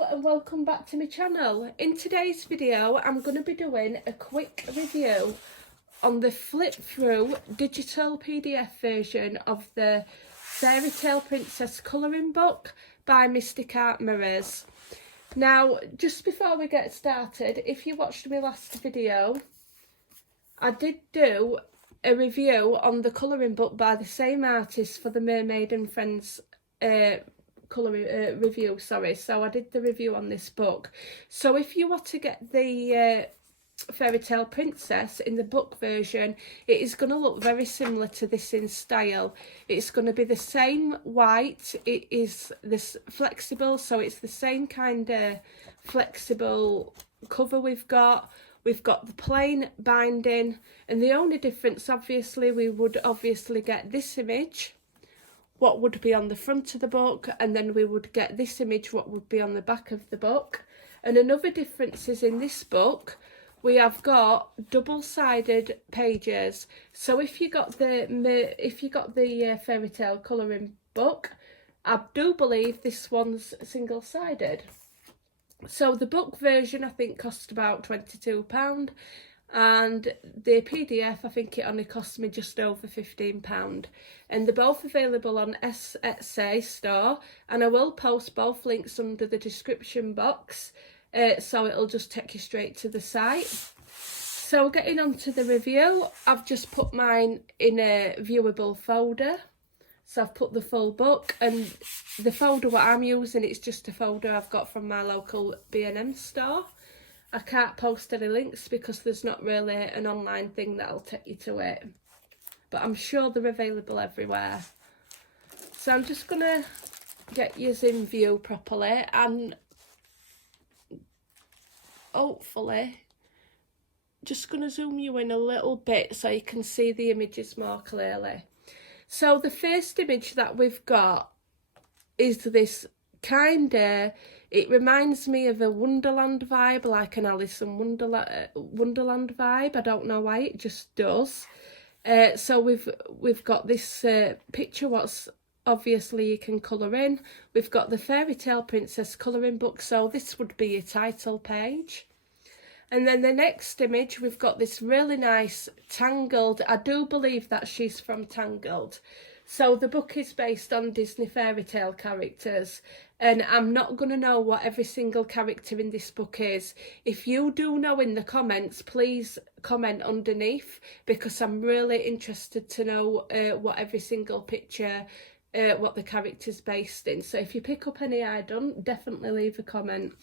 Hello and welcome back to my channel. In today's video I'm going to be doing a quick review on the flip through digital PDF version of the Fairy Tale Princess colouring book by mysticArt mirrors. Now just before we get started, if you watched my last video, I did do a review on the colouring book by the same artist for the Mermaid and Friends review, sorry. So I did the review on this book. So if you want to get the Fairy Tale Princess in the book version, it is going to look very similar to this in style. It's going to be the same white. It is this flexible, so it's the same kind of flexible cover we've got. We've got the plain binding, and the only difference, obviously, we would obviously get this image, what would be on the front of the book, and then we would get this image, what would be on the back of the book. And another difference is in this book we have got double-sided pages. So if you got the fairy tale colouring book, I do believe this one's single-sided. So the book version I think cost about £22, and the PDF I think it only cost me just over £15, and they're both available on Etsy store, and I will post both links under the description box, so it'll just take you straight to the site. So getting on to the review, I've just put mine in a viewable folder. So I've put the full book, and the folder what I'm using, it's just a folder I've got from my local B&M store. I can't post any links because there's not really an online thing that'll take you to it, but I'm sure they're available everywhere. So I'm just going to get you in view properly, and hopefully just going to zoom you in a little bit so you can see the images more clearly. So the first image that we've got is this kind of, it reminds me of a Wonderland vibe, like an Alice in Wonderland vibe. I don't know why, it just does. So we've got this picture, what's obviously you can colour in. We've got the Fairy Tale Princess colouring book, so this would be a title page. And then the next image, we've got this really nice Tangled. I do believe that she's from Tangled. So the book is based on Disney fairy tale characters, and I'm not going to know what every single character in this book is. If you do know in the comments, please comment underneath, because I'm really interested to know what every single picture, what the character's based in. So if you pick up any I don't, definitely leave a comment.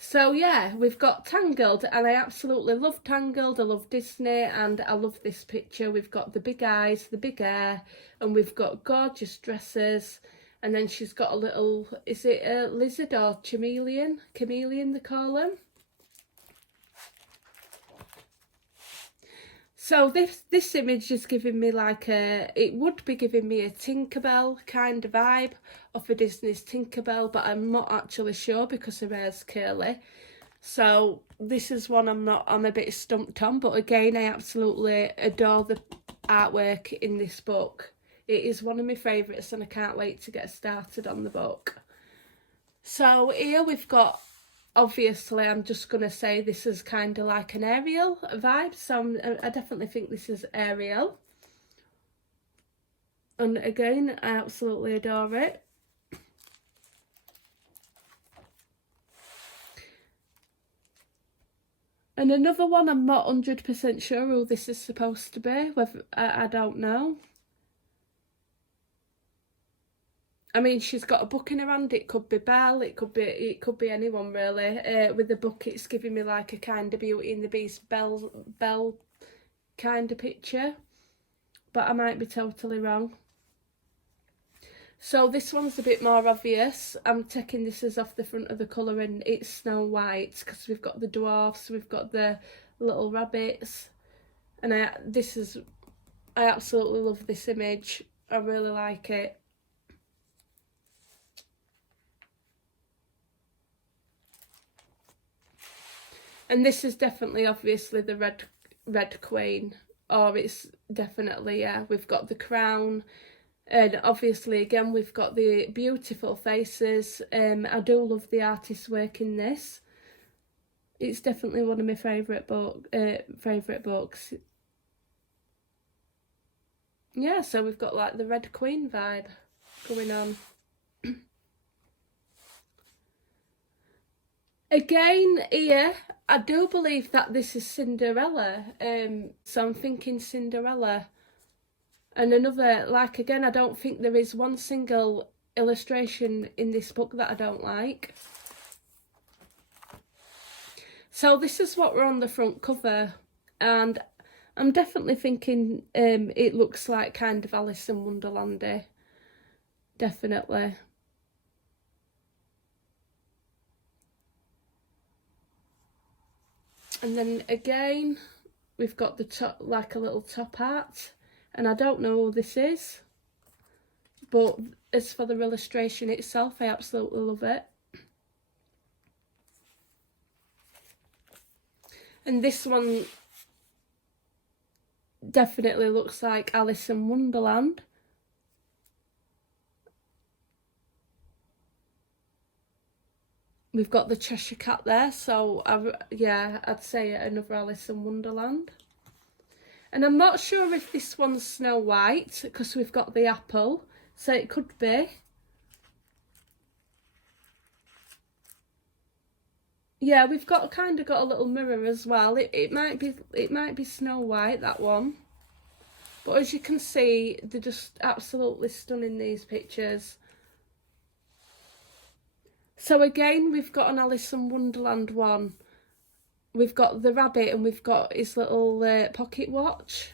So yeah, we've got Tangled, and I absolutely love Tangled. I love Disney, and I love this picture. We've got the big eyes, the big hair, and we've got gorgeous dresses. And then she's got a little, is it a lizard or chameleon? Chameleon they call them. So this image is giving me like it would be giving me a Tinkerbell kind of vibe of a Disney's Tinkerbell, but I'm not actually sure because her hair's curly. So this is one I'm a bit stumped on, but again, I absolutely adore the artwork in this book. It is one of my favourites, and I can't wait to get started on the book. So here we've got, obviously, I'm just going to say this is kind of like an Ariel vibe. So I definitely think this is Ariel. And again, I absolutely adore it. And another one, I'm not 100% sure who this is supposed to be. Whether I don't know. I mean, she's got a book in her hand. It could be Belle. It could be anyone really. With the book, it's giving me like a kind of Beauty and the Beast Belle kind of picture, but I might be totally wrong. So this one's a bit more obvious. I'm taking this as off the front of the colouring. It's Snow White, because we've got the dwarfs, we've got the little rabbits, and I absolutely love this image. I really like it. And this is definitely, obviously, the Red Queen, or it's definitely, yeah, we've got the crown, And obviously again we've got the beautiful faces. I do love the artist's work in this. It's definitely one of my favourite books. Yeah, so we've got like the Red Queen vibe going on. Again, here, I do believe that this is Cinderella. So I'm thinking Cinderella. And another, like, again, I don't think there is one single illustration in this book that I don't like. So this is what we're on the front cover. And I'm definitely thinking it looks like kind of Alice in Wonderland-y. Definitely. And then again, we've got the top, like a little top hat. And I don't know who this is. But as for the illustration itself, I absolutely love it. And this one definitely looks like Alice in Wonderland. We've got the Cheshire Cat there, so yeah, I'd say another Alice in Wonderland. And I'm not sure if this one's Snow White, because we've got the apple, so it could be. Yeah, we've got kind of got a little mirror as well. It might be Snow White, that one. But as you can see, they're just absolutely stunning, these pictures. So again, we've got an Alice in Wonderland one. We've got the rabbit and we've got his little pocket watch.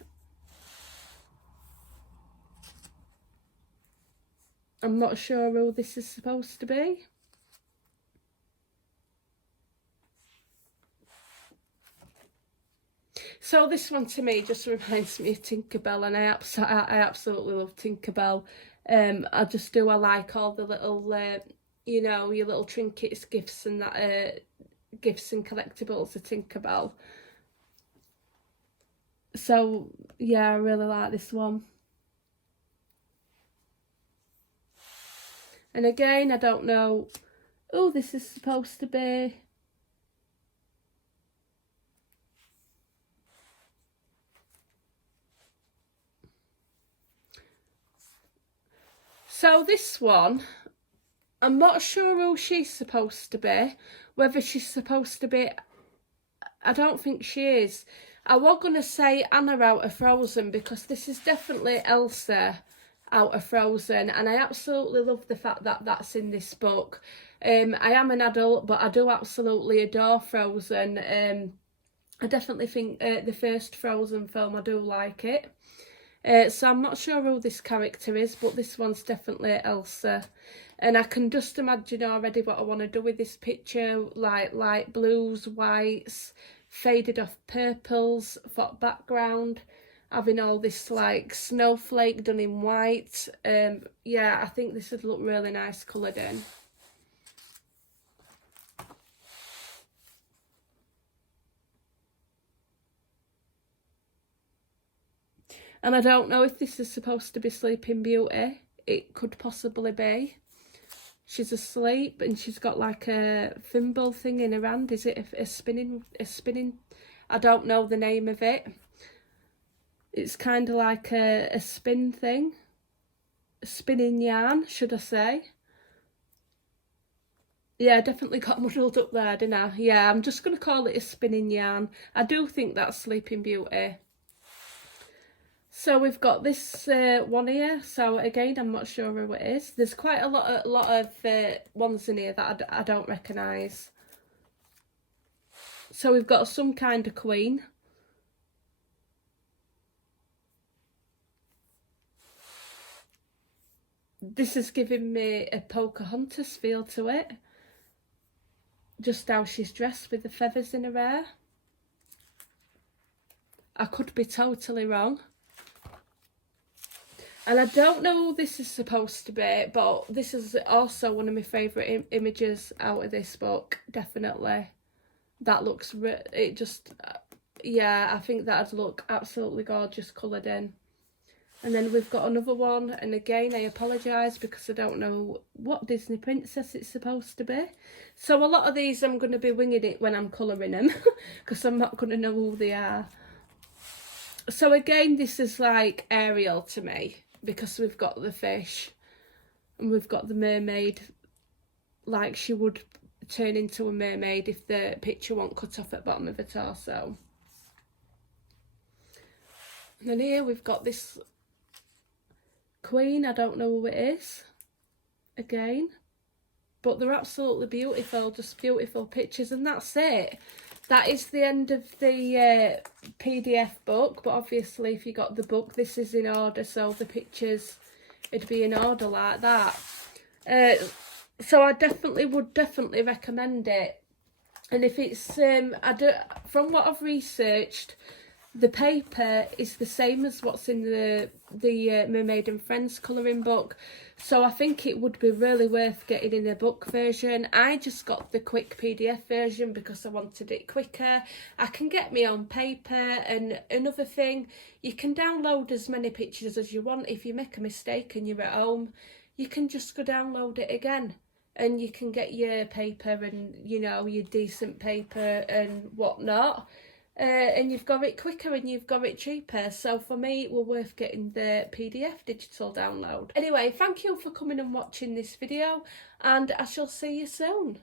I'm not sure who this is supposed to be. So this one to me just reminds me of Tinkerbell, and I absolutely love Tinkerbell. I like all the little, you know, your little trinkets, gifts and that, gifts and collectibles of Tinkerbell. So yeah, I really like this one. And again, I don't know who this is supposed to be. So this one, I'm not sure who she's supposed to be. Whether she's supposed to be, I don't think she is. I was going to say Anna out of Frozen, because this is definitely Elsa out of Frozen, and I absolutely love the fact that that's in this book. I am an adult, but I do absolutely adore Frozen. I definitely think the first Frozen film, I do like it. So I'm not sure who this character is, but this one's definitely Elsa. And I can just imagine already what I want to do with this picture, like light blues, whites, faded off purples for background, having all this like snowflake done in white. Yeah, I think this would look really nice coloured in. And I don't know if this is supposed to be Sleeping Beauty. It could possibly be. She's asleep and she's got like a thimble thing in her hand. Is it a spinning? I don't know the name of it. It's kind of like a spin thing. A spinning yarn, should I say. Yeah, I definitely got muddled up there, didn't I? Yeah, I'm just going to call it a spinning yarn. I do think that's Sleeping Beauty. So we've got this one here. So again, I'm not sure who it is. There's quite a lot of ones in here that I don't recognise. So we've got some kind of queen. This is giving me a Pocahontas feel to it. Just how she's dressed with the feathers in her hair. I could be totally wrong. And I don't know who this is supposed to be, but this is also one of my favourite images out of this book, definitely. That looks, yeah, I think that'd look absolutely gorgeous coloured in. And then we've got another one, and again I apologise because I don't know what Disney princess it's supposed to be. So a lot of these I'm going to be winging it when I'm colouring them because I'm not going to know who they are. So again, this is like Ariel to me because we've got the fish and we've got the mermaid, like she would turn into a mermaid if the picture won't cut off at the bottom of the torso. And then here we've got this queen, I don't know who it is, again, but they're absolutely beautiful, just beautiful pictures, and that's it. That is the end of the PDF book, but obviously if you got the book, this is in order, so the pictures, it'd be in order like that. So I would recommend it. And if it's, from what I've researched, the paper is the same as what's in the Mermaid and Friends colouring book. So I think it would be really worth getting in a book version. I just got the quick PDF version because I wanted it quicker. I can get my own paper, and another thing, you can download as many pictures as you want. If you make a mistake and you're at home, you can just go download it again. And you can get your paper and, you know, your decent paper and whatnot. And you've got it quicker and you've got it cheaper. So for me, it was worth getting the PDF digital download. Anyway, thank you for coming and watching this video, and I shall see you soon.